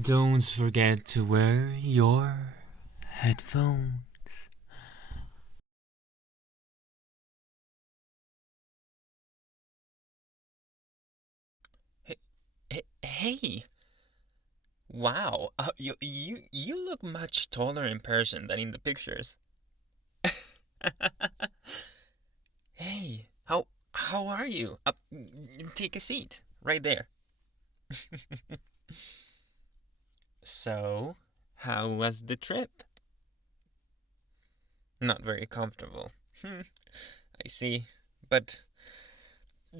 Don't forget to wear your headphones. Hey! Wow, you look much taller in person than in the pictures. Hey, how are you? Take a seat right there. So, how was the trip? Not very comfortable. I see. But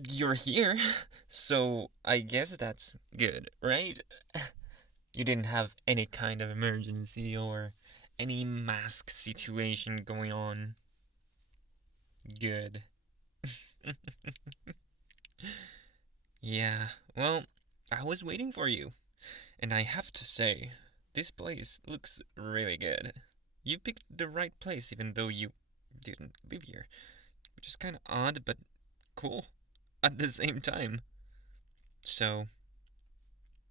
you're here, so I guess that's good, right? You didn't have any kind of emergency or any mask situation going on. Good. Yeah, well, I was waiting for you, and I have to say, this place looks really good. You picked the right place even though you didn't live here, which is kind of odd but cool at the same time. So,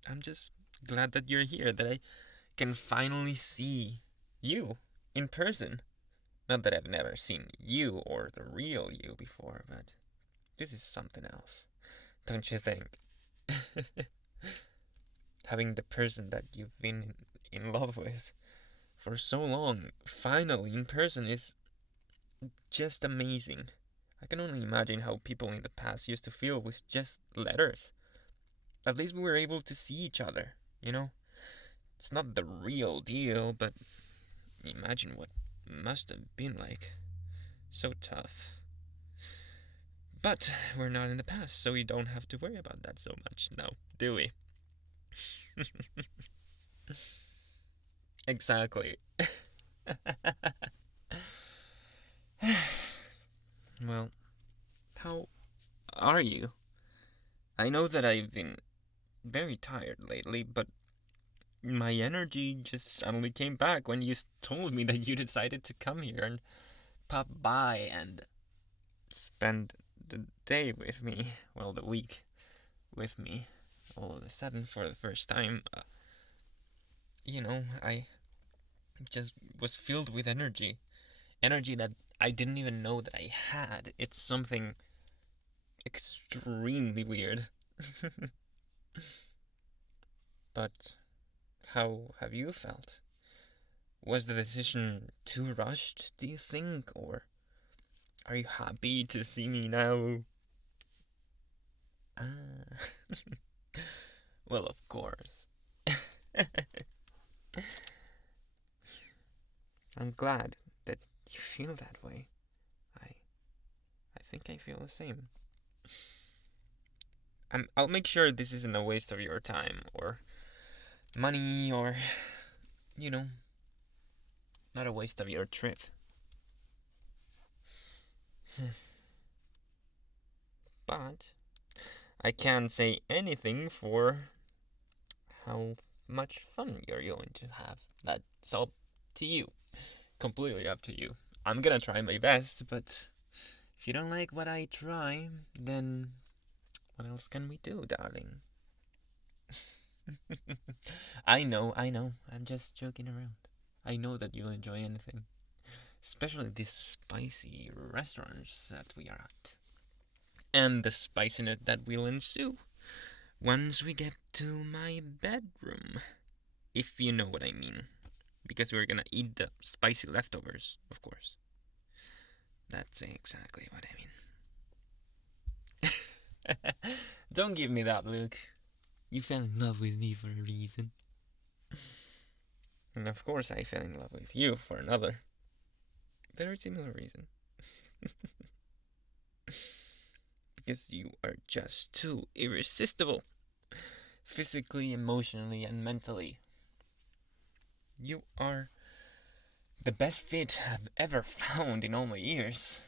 I'm just glad that you're here, that I can finally see you in person. Not that I've never seen you or the real you before, but this is something else, don't you think? Having the person that you've been in love with for so long finally in person is just amazing. I can only imagine how people in the past used to feel with just letters. At least we were able to see each other, you know? It's not the real deal, but imagine what must have been like. So tough. But we're not in the past, so we don't have to worry about that so much now, do we? Exactly. Well, how are you? I know that I've been very tired lately, but my energy just suddenly came back when you told me that you decided to come here and pop by and spend the day with me. Well, the week with me. All of a sudden, for the first time, I just was filled with energy. Energy that I didn't even know that I had. It's something extremely weird. But how have you felt? Was the decision too rushed, do you think? Or are you happy to see me now? Ah. Well, of course. I'm glad that you feel that way. I I think I feel the same. I'll make sure this isn't a waste of your time or money or you know, not a waste of your trip. But I can't say anything for how much fun you're going to have. That's up to you. Completely up to you. I'm gonna try my best, but if you don't like what I try, then what else can we do, darling? I know. I'm just joking around. I know that you'll enjoy anything, especially these spicy restaurants that we are at, and the spiciness that will ensue once we get to my bedroom, if you know what I mean. Because we're gonna eat the spicy leftovers, of course. That's exactly what I mean. Don't give me that look. You fell in love with me for a reason. And of course, I fell in love with you for another very similar reason. Because you are just too irresistible. Physically, emotionally, and mentally. You are the best fit I've ever found in all my years.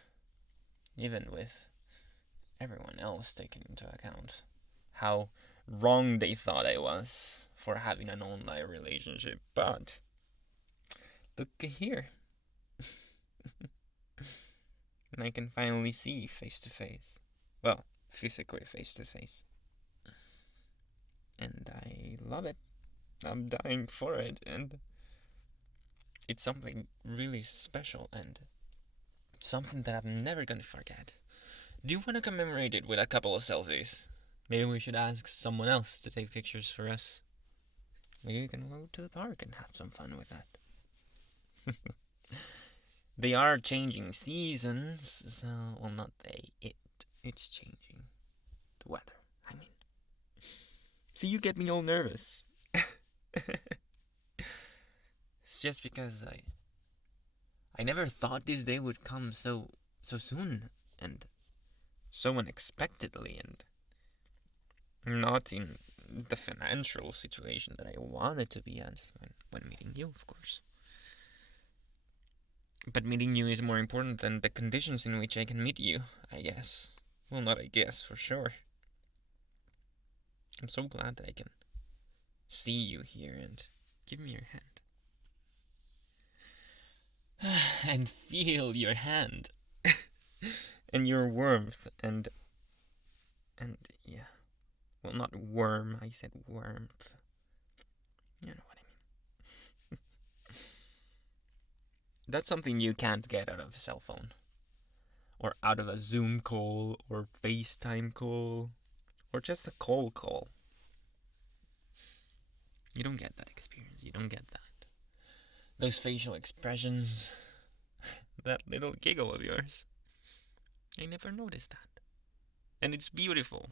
Even with everyone else taken into account. How wrong they thought I was for having an online relationship. But look here. And I can finally see face to face. Well, physically face to face. And I love it. I'm dying for it, and it's something really special and something that I'm never gonna forget. Do you want to commemorate it with a couple of selfies? Maybe we should ask someone else to take pictures for us. Maybe we can go to the park and have some fun with that. They are changing seasons, so, well, not they, it's changing. The weather, I mean. See, you get me all nervous. It's just because I never thought this day would come so soon, and so unexpectedly, and not in the financial situation that I wanted to be in when meeting you, of course. But meeting you is more important than the conditions in which I can meet you, I guess. Well, not I guess, for sure. I'm so glad that I can see you here and give me your hand. And feel your hand. And your warmth, and yeah. Well, not worm, I said warmth. You know what I mean. That's something you can't get out of a cell phone. Or out of a Zoom call, or FaceTime call, or just a call. You don't get that experience, you don't get that. Those facial expressions, that little giggle of yours. I never noticed that. And it's beautiful.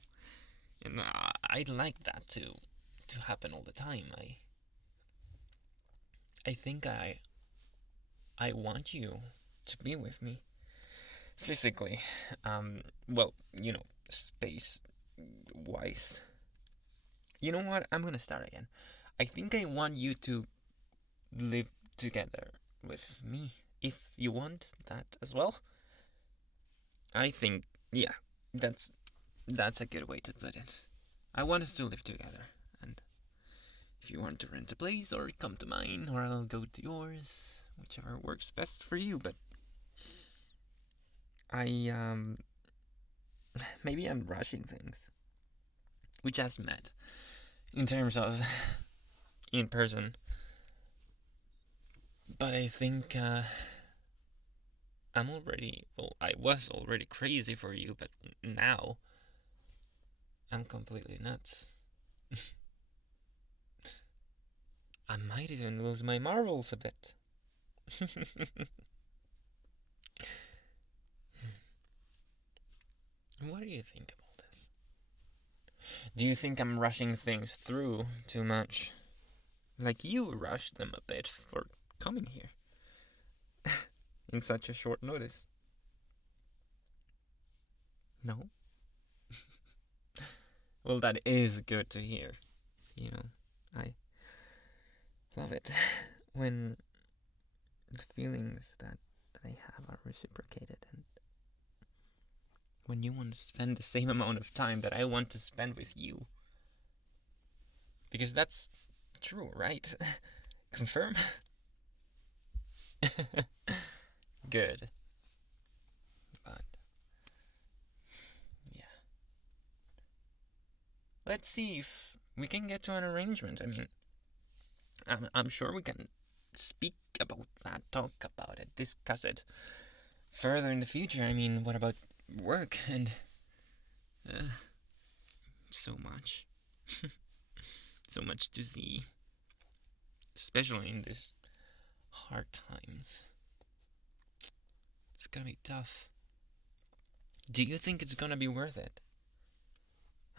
And I'd like that to happen all the time. I think I want you to be with me physically. Well, space wise. You know what? I'm gonna start again. I think I want you to live together with me, if you want that as well. I think, yeah, that's a good way to put it. I want us to live together, and if you want to rent a place or come to mine, or I'll go to yours, whichever works best for you. But maybe I'm rushing things. We just met in terms of in person, but I think I was already crazy for you, but now I'm completely nuts. I might even lose my marbles a bit. What do you think of all this? Do you think I'm rushing things through too much? Like you rushed them a bit for coming here in such a short notice. No? Well, that is good to hear. I love it when the feelings that I have are reciprocated, and when you want to spend the same amount of time that I want to spend with you. Because that's true, right? Confirm? Good. But yeah. Let's see if we can get to an arrangement. I mean, I'm sure we can speak about that, talk about it, discuss it further in the future. I mean, what about work and so much. So much to see, especially in these hard times. It's gonna be tough. Do you think it's gonna be worth it?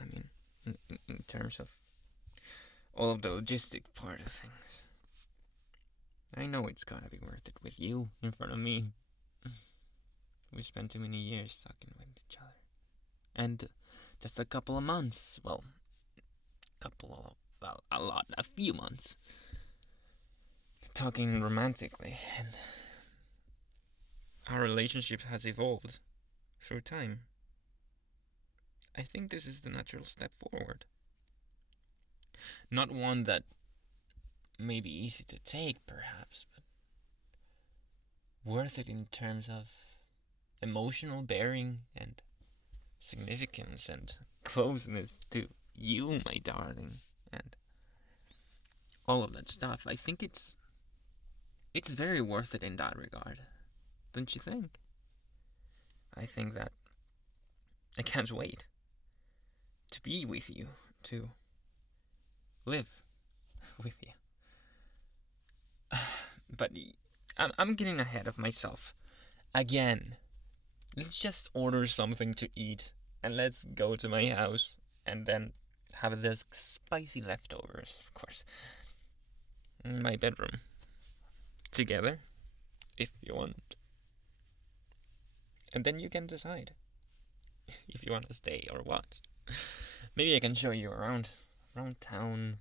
I mean, in terms of all of the logistic part of things. I know it's gonna be worth it with you in front of me. We spent too many years talking with each other. And just a couple of months, a few months, talking romantically, and our relationship has evolved through time. I think this is the natural step forward. Not one that may be easy to take, perhaps, but worth it in terms of emotional bearing and significance and closeness to you, my darling, and all of that stuff. I think it's very worth it in that regard. Don't you think? I think that I can't wait to be with you, to live with you. But I'm getting ahead of myself. Again, let's just order something to eat and let's go to my house and then have the spicy leftovers, of course, in my bedroom. Together, if you want. And then you can decide if you want to stay or what. Maybe I can show you around town.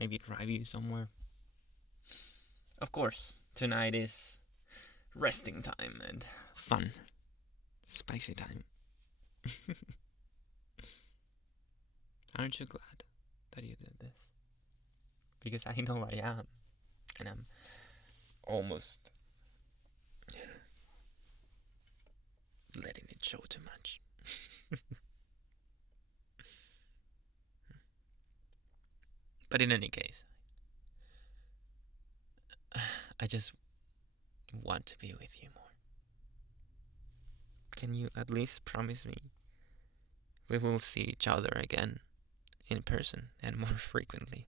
Maybe drive you somewhere. Of course, tonight is resting time and fun. Spicy time. Aren't you glad that you did this? Because I know I am. And I'm almost letting it show too much. But in any case, I just want to be with you more. Can you at least promise me we will see each other again in person and more frequently?